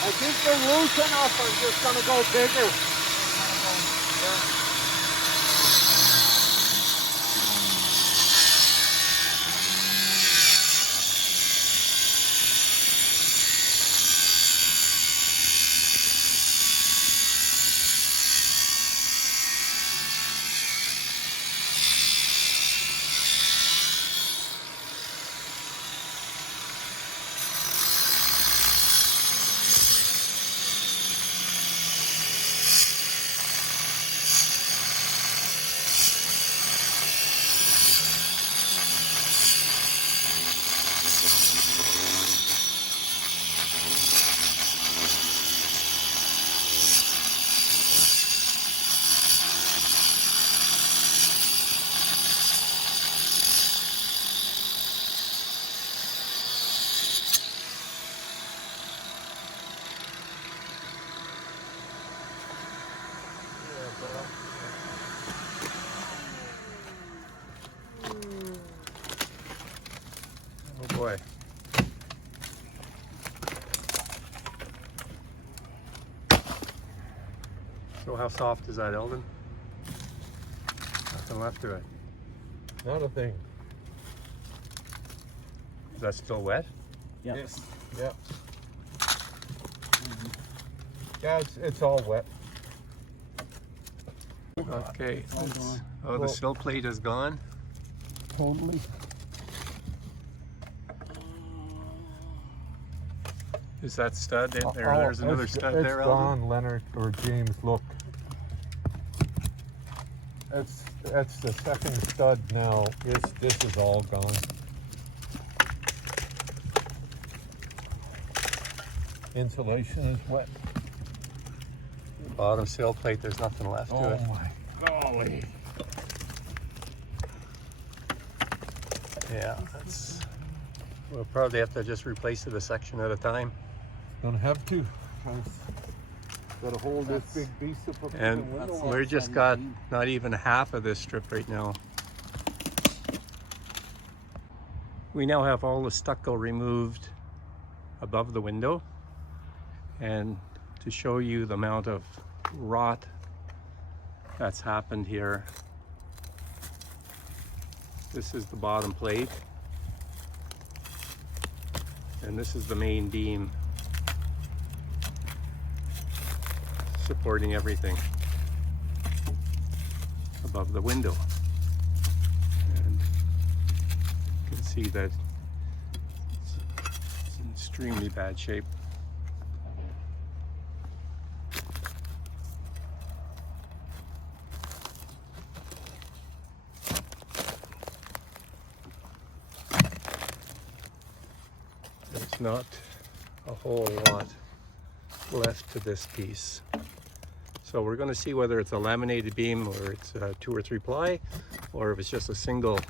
I think they're loose enough. I'm just gonna go bigger. Yeah. Oh boy. So how soft is that, Eldon? Nothing left of it. Not a thing. Is that still wet? Yeah. Yes. Yeah. Yeah, it's all wet. Okay. All gone. Oh, the Well- sill plate is gone. Totally. Is that stud in there? There's another stud there, It's Eldon. gone, Leonard or James. Look. That's the second stud now. This is all gone. Insulation is wet. Bottom sill plate, there's nothing left to it. my golly. Yeah, we'll probably have to just replace it a section at a time. Gonna have to. Gotta hold this big beast up to the And window. we're just got not even half of this strip right now. We now have all the stucco removed above the window. And to show you the amount of rot that's happened here, this is the bottom plate. And this is the main beam supporting everything above the window. And you can see that it's in extremely bad shape. There's not a whole lot left to this piece. So we're going to see whether it's a laminated beam or it's 2 or 3 ply, or if it's just a single